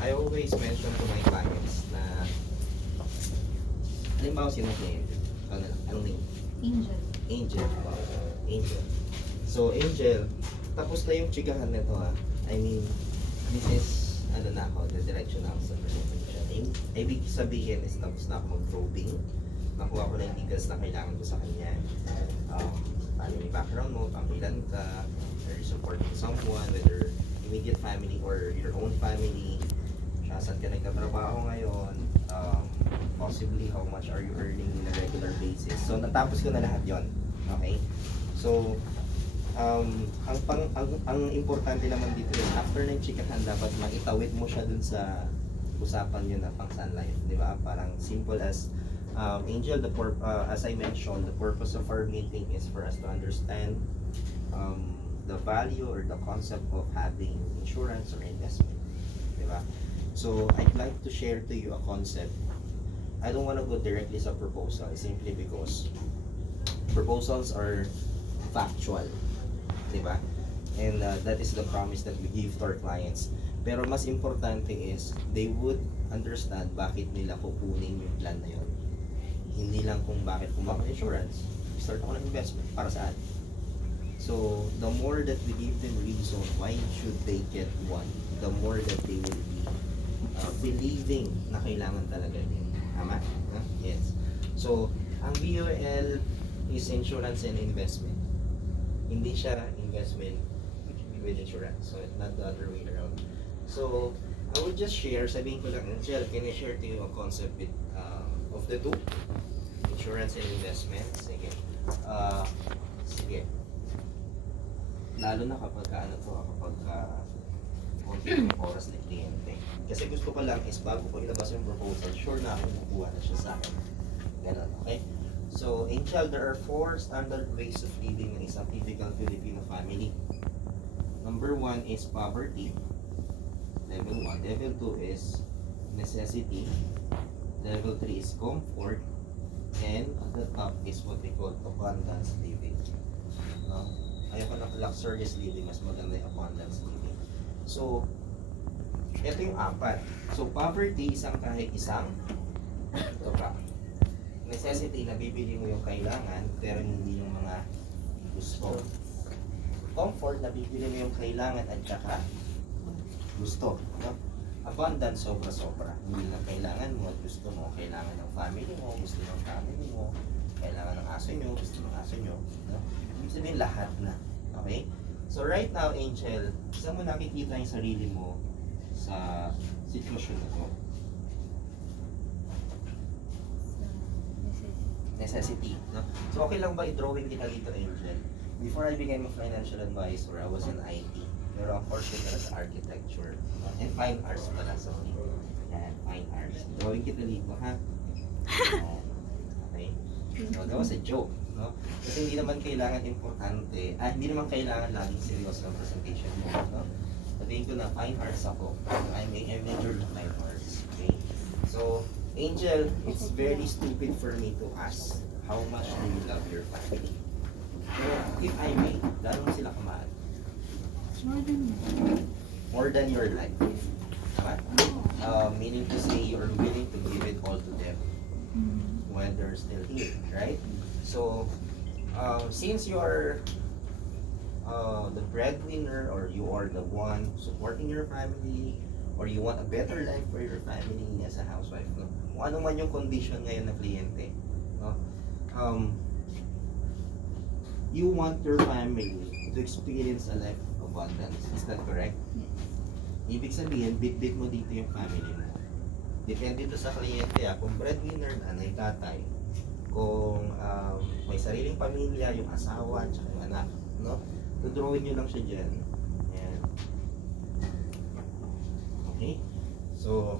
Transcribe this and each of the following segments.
I always mention to my clients na halimbawa sino client? Anong name? Angel. Angel. Angel. So, Angel, tapos na yung chikahan nito ha. I mean, this is, ano na ako, the direction ako sa presentation. Ibig sabihin is tapos na ako mag-probing. Nakuha ko na yung details na kailangan ko sa kanya. Family background mo, pangilan ka, are you supporting someone, whether immediate family or your own family, saan ka nagtatrabaho ngayon, possibly how much are you earning in a regular basis. So natapos ko na lahat yon. Okay? So ang importante naman dito is after ng chikahan dapat maitawid mo siya dun sa usapan yun na pang sun life, di ba? Parang simple as Angel, as I mentioned, the purpose of our meeting is for us to understand the value or the concept of having insurance or investment, di ba? So I'd like to share to you a concept. I don't want to go directly sa proposal simply because proposals are factual, di ba? And that is the promise that we give to our clients. Pero mas importante is they would understand bakit nila kukunin yung plan na yun. Hindi lang kung bakit kumakas insurance, start ako ng investment, para saan? So, the more that we give them reason why should they get one, the more that they will be believing na kailangan talaga din. Tama? Huh? Yes. So, ang BOL is insurance and investment. Hindi siya investment with insurance. So, it's not the other way around. So, I would just share, sabihin ko lang, Angel, can I share to you a concept with, of the two? Insurance and investment. Sige. Sige. Lalo na kapag ano to, kapag konti yung oras ng kliyente. Kasi gusto ko lang is bago ko ilabas yung proposal, sure na ako makuha na siya sa akin. Ganun, okay? So, Angel, there are 4 standard ways of living ng isang typical Filipino family. Number 1 is poverty. Level 1. Level 2 is necessity. Level 3 is comfort. And at the top is what we call abundance living. No? Ayoko ng luxurious living, mas maganda yung abundance living. So, ito yung 4. So, poverty, kahit isang, ito pa. Necessity, nabibili mo yung kailangan, pero hindi yung mga gusto. Comfort, nabibili mo yung kailangan at saka gusto. No? Abundance, sobra-sobra. Hindi lang kailangan mo at gusto mo. Kailangan ng family mo, gusto ng family mo. Kailangan ng aso nyo, gusto ng aso nyo. No? Ibig sabihin lahat na. Okay? So right now, Angel, saan mo nakikita yung sarili mo sa sitwasyon na to? Necessity. No? So okay lang ba i-drawing kita dito, Angel? Before I became a financial advisor, I was in IT. Pero of course, kita sa architecture. And fine arts pala, sorry. Yan, fine arts. Drawing kita dito, ha? Okay? So that was a joke. No? Kasi hindi naman kailangan importante, hindi naman kailangan laging seryoso ang presentation mo. No? Sabihin ko na fine arts ako. I'm a major of fine arts. Okay? So, Angel, it's very stupid for me to ask how much do you love your family? So, if I may, lalo mo sila kamahal. More than your life. Tama? Meaning to say you're willing to give it all to them when they're still here, right? So, since you are the breadwinner, or you are the one supporting your family, or you want a better life for your family as a housewife, no? Kung ano man yung condition ngayon ng kliyente, no? You want your family to experience a life of abundance. Is that correct? Yes. Ibig sabihin, bit-bit mo dito yung family mo. Depende dito sa kliyente, kung breadwinner, nanay, tatay, kung may sariling pamilya, yung asawa, at yung anak, no? Dudrawin nyo lang siya dyan. Ayan. Okay? So,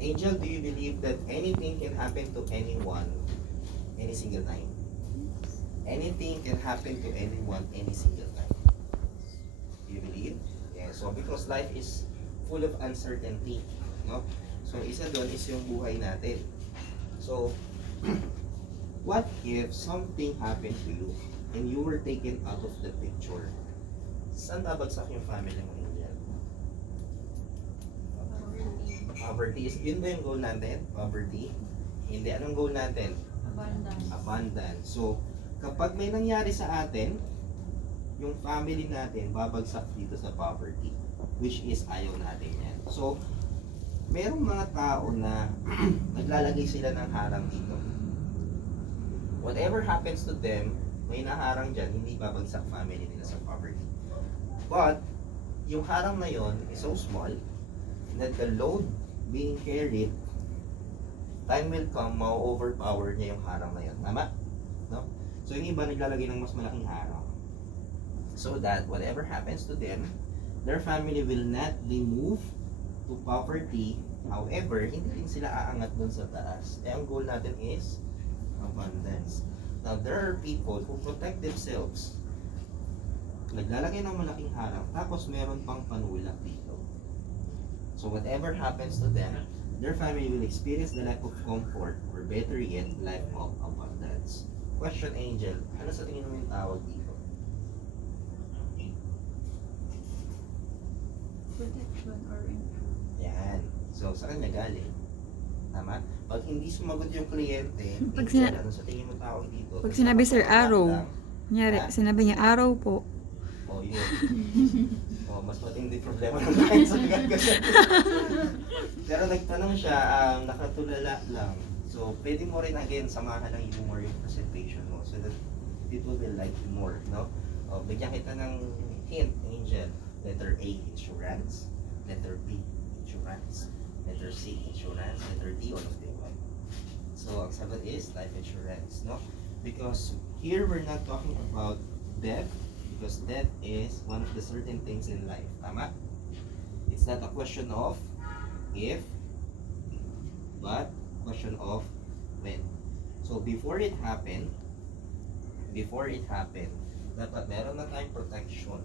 Angel, do you believe that anything can happen to anyone any single time? Anything can happen to anyone any single time. Do you believe? Yeah. So, because life is full of uncertainty, no? So, isa doon is yung buhay natin. So, what if something happened to you and you were taken out of the picture? Saan babagsak yung family mo, Angel? Poverty is, yun ba yung goal natin? Poverty? Hindi. Anong goal natin? Abundance. Abundance. So, kapag may nangyari sa atin, yung family natin babagsak dito sa poverty, which is ayaw natin yan. So, merong mga tao na naglalagay sila ng harang dito. Whatever happens to them, may naharang dyan, hindi babagsak family nila sa poverty. But, yung harang na yon is so small that the load being carried, time will come, ma-overpower niya yung harang na yon. Tama? No? So, yung iba naglalagay ng mas malaking harang. So that whatever happens to them, their family will not be moved to poverty. However, hindi din sila aangat dun sa taas. Eh, ang goal natin is abundance. Now, there are people who protect themselves. Naglalagay ng malaking harang, tapos meron pang panulak dito. So whatever happens to them, their family will experience the life of comfort, or better yet, life of abundance. Question, Angel, ano sa tingin mo yung tawag dito? Protection or improve. Yan. So, sa kanya galing. Tama? Pag hindi sumagot yung kliyente, Pag Angel, ano sa tingin mo tawag dito? Pag sinabi Sir Araw, Lang. kunyari, Ha? sinabi niya araw po. Oh, yun. Oh, mas matindi problema ng kahit sa ganyan. Pero nagtanong siya, nakatulala lang. So, pwede mo rin again samahan ng humor yung presentation mo so that people will like you more, no? Oh, bigyan kita ng hint, Angel. Letter A, insurance. Letter B, insurance. Letter C, insurance. Letter D, all of the above. So, ang sagot is life insurance, no? Because here we're not talking about death, because death is one of the certain things in life. Tama? It's not a question of if, but question of when. So before it happened, dapat meron na tayong protection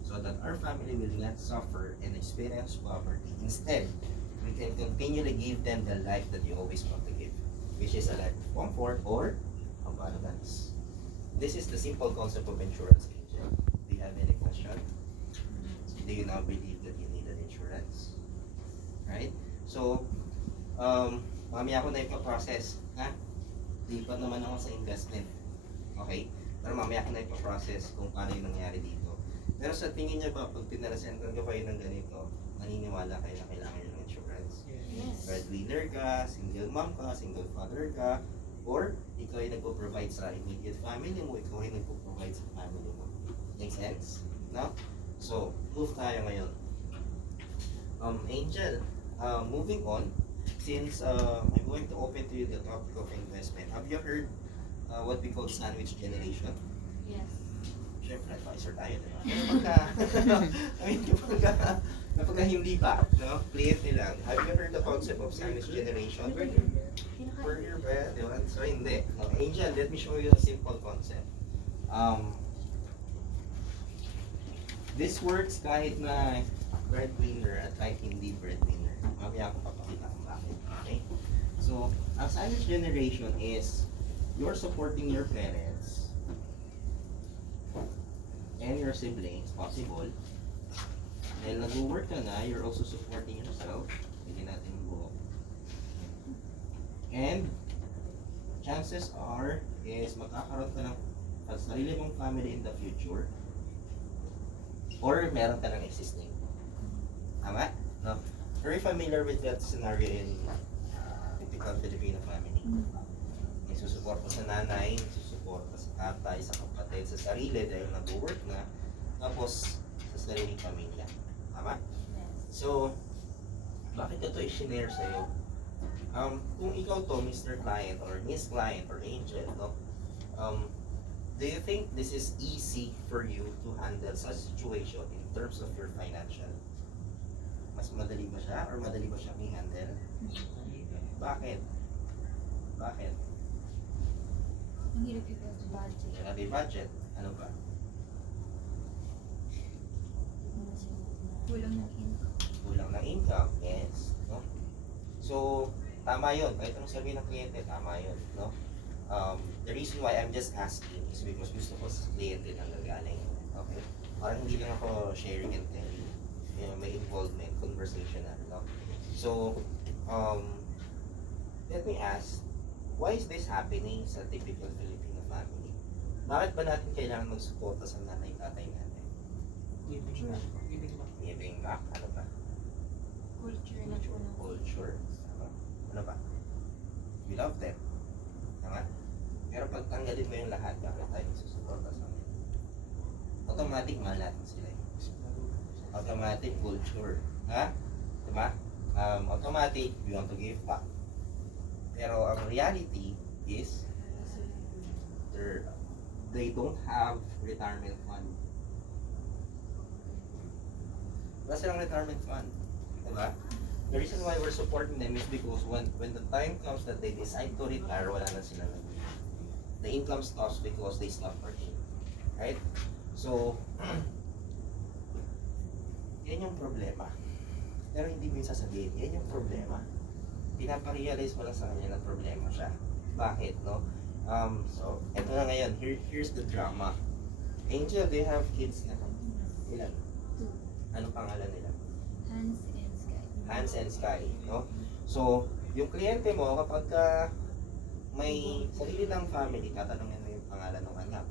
so that our family will not suffer and experience poverty. Instead, we can continually give them the life that you always want to give, which is a life of comfort or abundance. This is the simple concept of insurance, Angel. Do you have any question? Do you now believe that you need an insurance? Right? So, mamaya ako na ipaprocess. Ha? Lipat naman ako sa investment. Okay? Pero mamaya ako na ipaprocess kung paano yung nangyari dito. Pero sa tingin niyo ba, pag pinarasentan ko kayo ng ganito, naniniwala kayo na kailangan nyo ng insurance? Yes. Breadwinner ka, single mom ka, single father ka, or ikaw ay nagpo-provide sa immediate family mo, ikaw ay nagpo-provide sa family mo. Make sense? No? So, move tayo ngayon. Angel, moving on, since I'm going to open to you the topic of investment, have you heard what we call sandwich generation? Yes. Siyempre, advisor tayo, diba? Pero kapag hindi pa, no? Kliyente lang. Have you heard the concept of sandwich generation? Per year ba? Diba? So, hindi. No, Angel, let me show you a simple concept. This works kahit na breadwinner at kahit hindi breadwinner. Mamaya ako papakita kung bakit. Okay? So, ang sandwich generation is you're supporting your parents and your siblings, possible. Dahil nag-work ka na, you're also supporting yourself. Hindi natin buo. And chances are is magkakaroon ka ng sarili mong family in the future or meron ka ng existing. Tama? No? Very familiar with that scenario in typical Filipino family. May susuporta sa nanay, susuporta sa tatay, sa kapatid, sa sarili dahil nag-work na, tapos sa sariling pamilya. Tama? So, bakit ito i-share sa'yo? Kung ikaw to, Mr. Client or Miss Client or Angel, no? Do you think this is easy for you to handle such situation in terms of your financial? Mas madali ba siya or madali ba siya i-handle? Bakit? Bakit? Ang hirap yung budget. Hirap i-budget. Ano ba? Kulang ng income. Kulang ng income. Yes. No? So, tama yun. Kahit anong sabihin ng kliyente, tama yun. No? The reason why I'm just asking is because gusto ko sa kliyente nang nagaling. Okay? Parang hindi lang ako sharing and telling. May involvement, conversational. No? So, um, let me ask, why is this happening sa typical Filipino family? Bakit ba natin kailangan magsuporta sa nanay tatay natin? Giving back. Giving back. Giving back, ano ba? Culture na po ng Culture, ano ba? We love them. Tama? Pero pag tanggalin mo yung lahat, bakit tayo susuporta sa kanila? Automatic mahal natin sila. Automatic culture. Ha? Diba? Automatic, we want to give back. Pero ang reality is, they don't have retirement fund. Wala silang retirement fund. Diba? The reason why we're supporting them is because when the time comes that they decide to retire, wala na sila. The income stops because they stop working. Right? So, yan yung problema. Pero hindi mo yung sasabihin, yan yung problema. Pinaparealize mo lang sa kanya na problema siya. Bakit, no? So, eto na ngayon, here's the drama. Angel, they have kids na. Ilan? 2. Anong pangalan nila? Hands and Sky. Hands and Sky, no? So, yung kliyente mo, kapag may sarili ng family, tatanungin mo yung pangalan ng anak.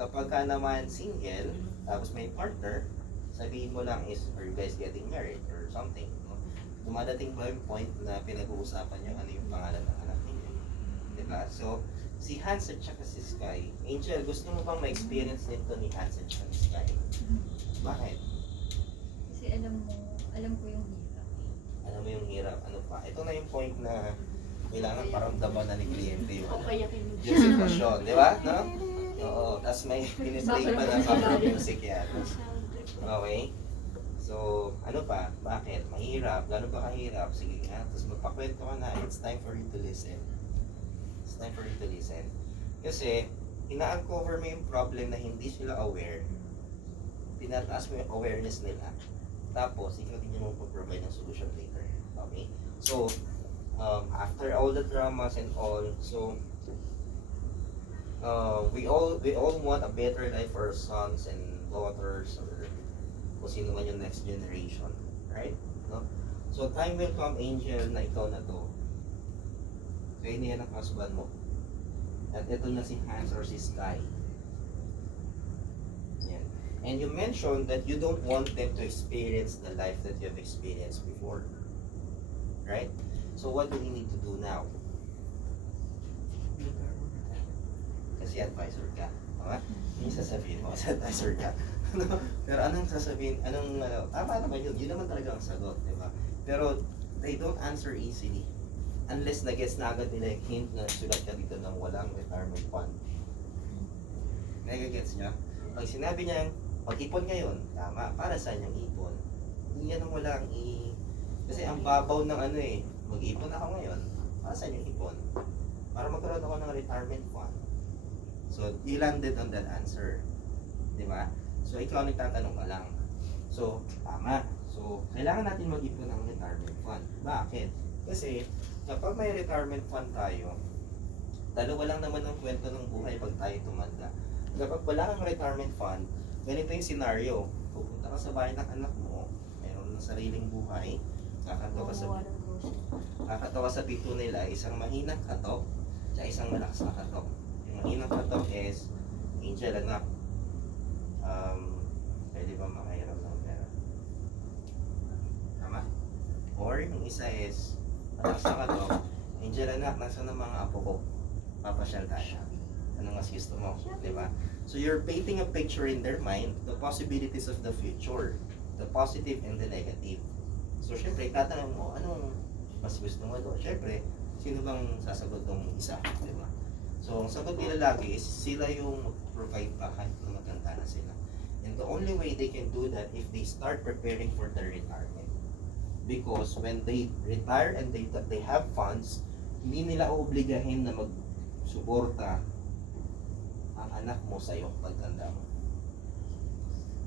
Kapag ka naman single, tapos may partner, sabihin mo lang is, are you guys getting married or something, no? Dumadating ba yung point na pinag-uusapan nyo ano yung pangalan ng anak ninyo? Diba? So, si Hans at saka si Sky, Angel, gusto mo bang ma-experience nito ni Hans at saka ni Sky? Bakit? Kasi alam ko yung hirap. Ano mo yung hirap? Ano pa? Ito na yung point na kailangan paramdaman na ni kliyente yung sitwasyon, di ba? No? Oo, tapos may piniplay pa na background music yan. Okay? So, ano pa? Bakit? Mahirap? Gano'n ba kahirap? Sige nga, tapos magpakwento ka na. It's time for you to listen. It's time for you to listen. Kasi, ina-uncover mo yung problem na hindi sila aware. Tinataas mo yung awareness nila. Tapos, ikaw din yung mag-provide ng solution later. Okay? So, after all the dramas and all, so, we all want a better life for our sons and daughters or kung sino man yung next generation, right? No? So time will come, Angel, na ikaw na to. Kaya niya ng husband mo. At ito na si Hans or si Sky. Yan. And you mentioned that you don't want them to experience the life that you have experienced before. Right? So what do we need to do now? Kasi advisor ka. Tama? Yung sasabihin mo, kasi advisor ka. Pero anong sasabihin, tama naman yun. Yun naman talaga ang sagot, di ba? Pero they don't answer easily. Unless na-gets na agad nila yung hint na sulat ka dito ng walang retirement fund. Nagagets niya? Pag sinabi niya, pag-ipon ngayon, tama, para saan yung ipon? Hindi yan ang walang Kasi ang babaw ng mag-ipon ako ngayon, para saan yung ipon? Para magkaroon ako ng retirement fund. So, you landed on that answer. Di ba? So, ikaw nagtatanong ka lang. So, tama. So, kailangan natin mag-ipon ng retirement fund. Bakit? Kasi, kapag may retirement fund tayo, dalawa lang naman ang kwento ng buhay pag tayo tumanda. Kapag wala kang retirement fund, ganito yung scenario. Pupunta ka sa bahay ng anak mo, mayroon ng sariling buhay, kakatawa sa pito nila, isang mahinang katok, at isang malakas na katok. Yung mahinang katok is, Angel, anak, pwede ba makahiram ng pera? Tama? Or yung isa is, malakas na katok, Angel, anak, nasa ng mga apo ko? Papasyal tayo. Anong mas gusto mo? Diba? So you're painting a picture in their mind, the possibilities of the future, the positive and the negative. So syempre, tatanong mo, anong mas gusto mo doon? Syempre, sino bang sasagot ng isa? Diba? So ang sagot nila lagi is sila yung provide pa kahit na matanda na sila. And the only way they can do that if they start preparing for their retirement. Because when they retire and they have funds, hindi nila obligahin na magsuporta ang anak mo sa'yo pagtanda mo.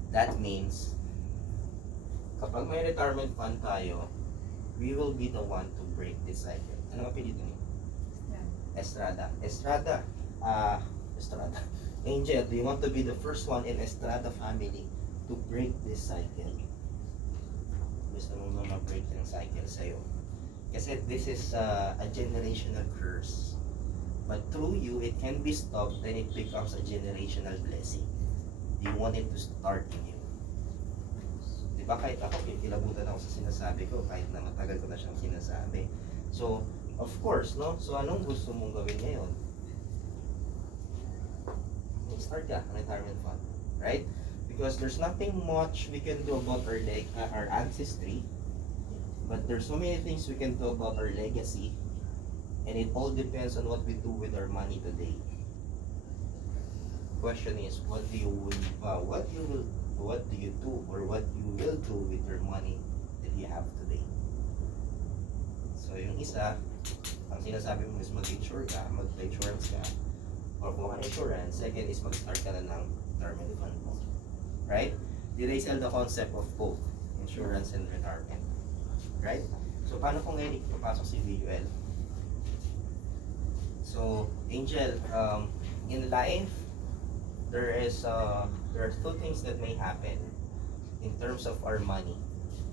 That means, kapag may retirement fund tayo, we will be the one to break this cycle. Ano ang apelyido niyo? Estrada. Estrada. Angel, do you want to be the first one in Estrada family to break this cycle? Gusto mo mag-break yung cycle sa'yo. Kasi this is a generational curse. But through you, it can be stopped, then it becomes a generational blessing. You want it to start in you. Di ba kahit ako, kilabutan ako sa sinasabi ko, kahit na matagal ko na siyang sinasabi. So, of course, no? So, anong gusto mong gawin ngayon? Start ka, ang retirement fund. Right? Because there's nothing much we can do about our ancestry. But there's so many things we can do about our legacy. And it all depends on what we do with our money today. Question is, what do you do, or what you will do with your money that you have today? So yung isa, ang sinasabi mo is mag-insure ka, mag-insurance ka, or kung insurance. Second is mag-start ka na ng retirement fund mo. Right? Did I sell the concept of both insurance and retirement? Right? So paano kung ngayon ipapasok si VUL? So, Angel, in life, there are two things that may happen in terms of our money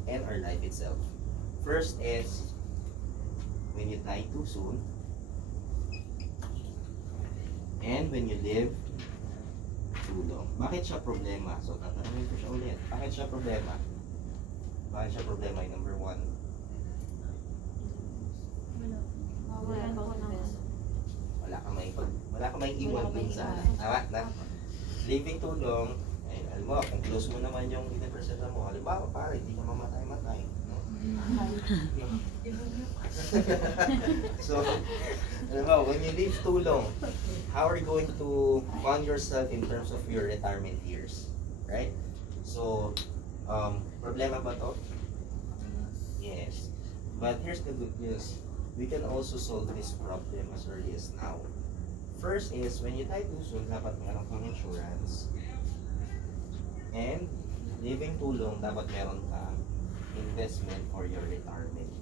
and our life itself. First is when you die too soon, and when you live too long. Bakit siya problema? So, tatanungin ko siya ulit. Bakit siya problema? Bakit siya problema? Yung number one. Wala ka may iwan dun sa tama na living too long. Ay, alam mo, kung close mo naman yung inipresenta mo, halimbawa pare, hindi ka mamatay-matay, no? So, alam mo, when you live too long, how are you going to fund yourself in terms of your retirement years? Right? So, problema ba to? Yes. But here's the good news. We can also solve this problem as early as now. First is, when you die too soon, dapat meron kang insurance. And, living too long, dapat meron kang investment for your retirement.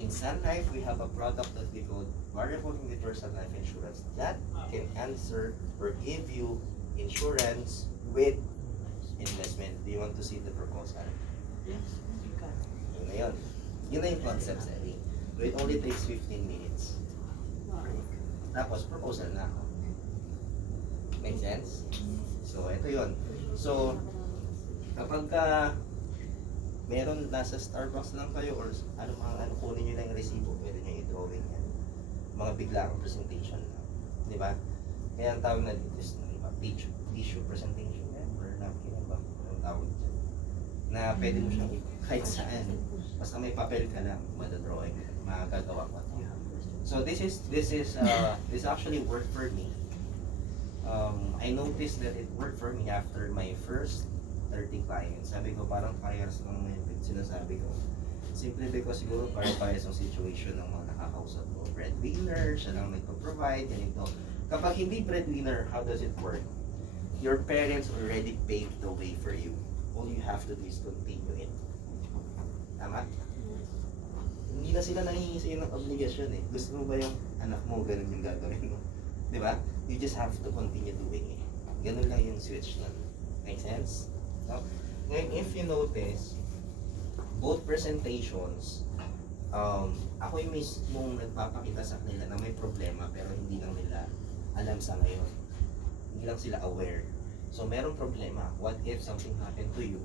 In Sun Life, we have a product that we call Variable Universal Life Insurance that can answer or give you insurance with investment. Do you want to see the proposal? Yes, you can. Yun na yun. Yun na yung concept setting. So it only takes 15 minutes. Tapos, proposal na ako. Make sense? So, ito yun. So, kapag meron nasa Starbucks lang kayo or ano kunin nyo lang yung resibo, pwede nyo i-drawing yan. Mga biglang presentation lang. Di ba? Kaya ang tawag na dito is tissue presentation or napkin ba? Ang tawag dyan. Na pwede mo siyang kahit saan. Basta may papel ka lang, madadrawing, magagawa ko. So this actually worked for me. I noticed that it worked for me after my first 30 clients. Sabi ko parang parehas lang may sinasabi ko. Simply because siguro parehas ang situation ng mga nakakausap ko. Breadwinner, siya lang nagpo-provide, ganito. Kapag hindi breadwinner, how does it work? Your parents already paved the way for you. All you have to do is continue it. Tama? Hindi na sila nangihingi sa'yo ng obligasyon eh. Gusto mo ba yung anak mo, ganun yung gagawin mo? Di ba? You just have to continue doing it. Ganun lang yung switch na. Make sense? No? Ngayon, if you notice, both presentations, ako yung mismong nagpapakita sa kanila na may problema pero hindi lang nila alam sa ngayon. Hindi lang sila aware. So, merong problema. What if something happened to you?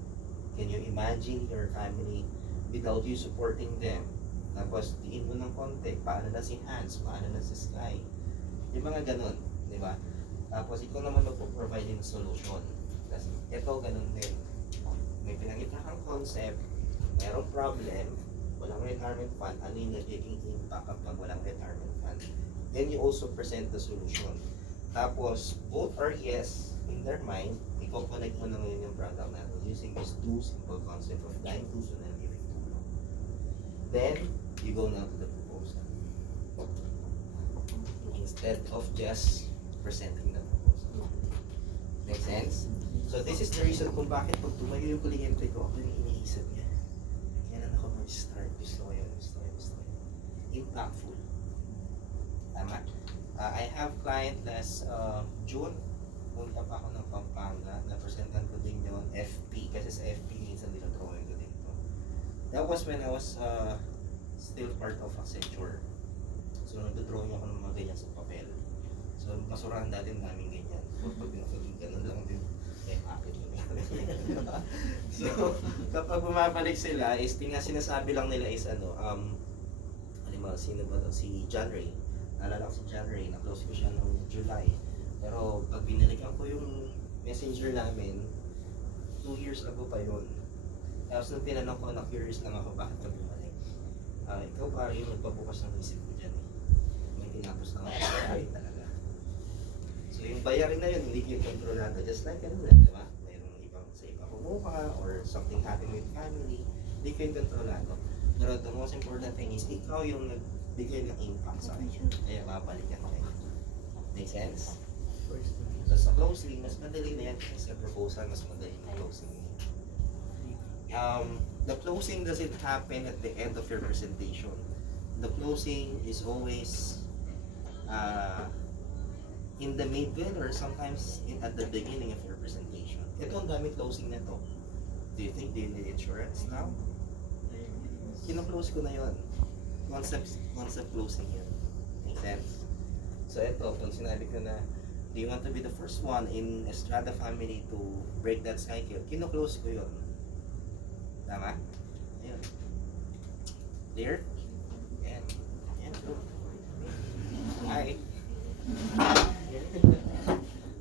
Can you imagine your family without you supporting them? Tapos, diin mo ng konti, paano na si Hans, paano na si Sky. Yung mga ganun, di ba? Tapos, ikaw naman magpo-provide ng solution. Kasi, ito, ganun din. May pinangita kang concept, merong problem, walang retirement fund, ano yung nagiging impact kapag walang retirement fund. Then, you also present the solution. Tapos, both are yes in their mind, i-connect mo na ngayon yung product natin using these two simple concepts of dying too soon and living too long. Then, you go now to the proposal. Instead of just presenting the proposal. Make sense? So this is the reason kung bakit pag tumayo yung kliyente ko, ako yung iniisip niya. Kailan ako mag-start? Gusto ko yun. Impactful. Tama? I have client last June. Punta pa ako ng Pampanga. Napresentan ko din yun FP. Kasi sa FP minsan dinadrawing ko din ito. That was when I was still part of accenture. So nagdodrawing ako ng mga ganyan sa papel. So basurahan dati ang daming ganyan. So pag pinakagin ganun lang din, eh akit lang yan. So kapag bumabalik sila, is sinasabi lang nila is halimbawa sino ba to? Si John Ray. Naalala ko si John Ray, na-close ko siya noong July. Pero pag binalikan ko yung messenger namin, 2 years ago pa yun. Tapos nung tinanong ko, na-curious lang ako bakit ka bumalik. Ikaw parang yung nagpabukas ng isip ko dyan eh. May tinapos na ako bayarin talaga. So yung bayarin na yun, hindi ko yung kontrolado. Just like ano na, di ba? Mayroong ibang sa iba kumuha or something happened with family, hindi ko yung kontrolado. Pero the most important thing is, ikaw yung nagbigay ng impact sa akin. Kaya babalikan kayo. Make sense? So sa closing, mas madali na yan kasi sa proposal, mas madali na closing. The closing doesn't happen at the end of your presentation. The closing is always in the middle or sometimes at the beginning of your presentation. Ito ang dami closing na to. Do you think they need insurance now? Kino-close ko na yun. Concept closing yun. Make sense? So ito, kung sinabi ko na, do you want to be the first one in Estrada family to break that cycle? Kino-close ko yun. Tama? Ayun. Clear?